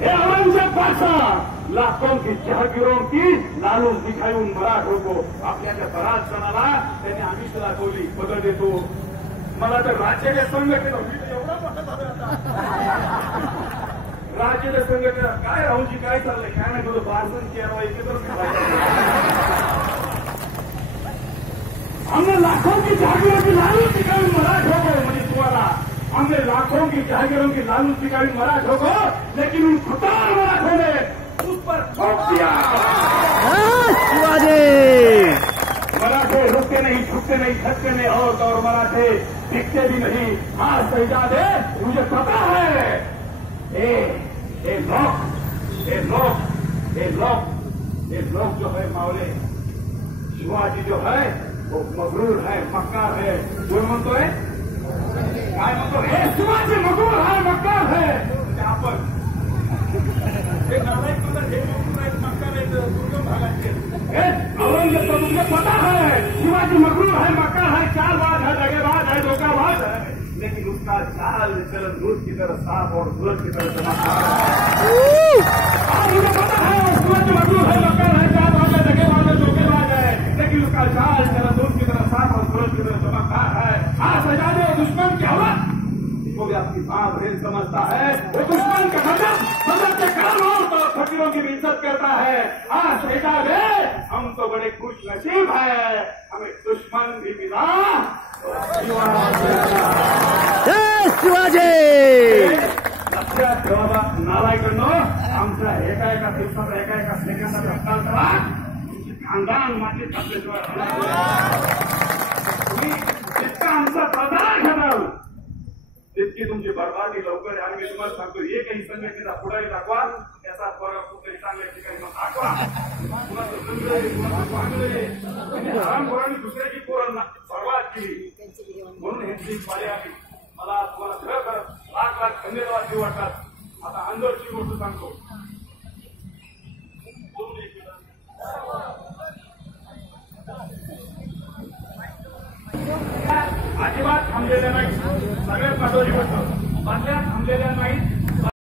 हे औरंगजेब बादशाह! लाखों की जहागिरों की लालूच दिखाऊन मराठो को आपल्या त्या बराच जणाला त्यांनी आमिष दाखवली पद देतो. मला तर राज्याच्या संघटना एवढा मोठा राज्याच्या संघटना काय राहूजी काय चाललंय? काय नाही तुझं भाषण केलं एकत्र हमने लाखों की जागीरों की लालूच लाखों की जागीरों की लालूच दिखाई मराठों को लेकिन उन खुदार मराठों ने उस पर ठोक दिया। मराठे रुकते नहीं झुकते नहीं थकते नहीं और तो और मराठे दिखते भी नहीं। हाँ शहजादे मुझे पता है। ए ए लोग ए लोग ए लोग ए लोग जो है मावले। शिवाजी जो है वो मगरूर है मक्का है। कोण म्हणतोय काय म्हणतो मगरूर है मक्कार है चालबाज है दगेबाज है धोखाबाज है लेकिन उसका चाल चलन दूध की तरह साफ़ और सूरज की तरह चमकता हाँ, मुझे पता है मक्कार है चालबाज है दगेबाज है धोखेबाज है लेकिन उसका चाल चलन दूध की तरह साफ़ और सूरज की तरह चमकता है हाँ सजा दे दुश्मन क्या हुआ भी आपकी समझता है। वो दुश्मन का मतलब मतलब के काम और तो फकीरों की इज़्ज़त करता है। हाँ बेटा बे हम तो बड़े खुश नसीब है। हमें दुश्मन भी मिला। शिवाजी। लक्षात ठेवा बा, नालायकांनो आमचा एका एका दिवसाचा एका एका सेकंदाचा तुमची खानदान मातीत टाकल्याशिवाय म्हणजे तुमची बरबादी लवकर आणि मी तुम्हाला सांगतो. हे काही संघटनेचा पुढारी दाखवा. त्याचा फरक कुठेही चांगल्या ठिकाणी दाखवा. कुणाचं गंध आहे, म्हणजे दुसऱ्याची पोरांना बरबाद केली म्हणून हे जी पाळी आली मला तुम्हाला खरं खरं लाख लाख धन्यवाद देऊ वाटतात. आता अंदरची गोष्ट सांगतो. अजिबात थांबलेल्या नाही सगळ्यात महत्वाची गोष्ट थांबलेल्या नाहीत.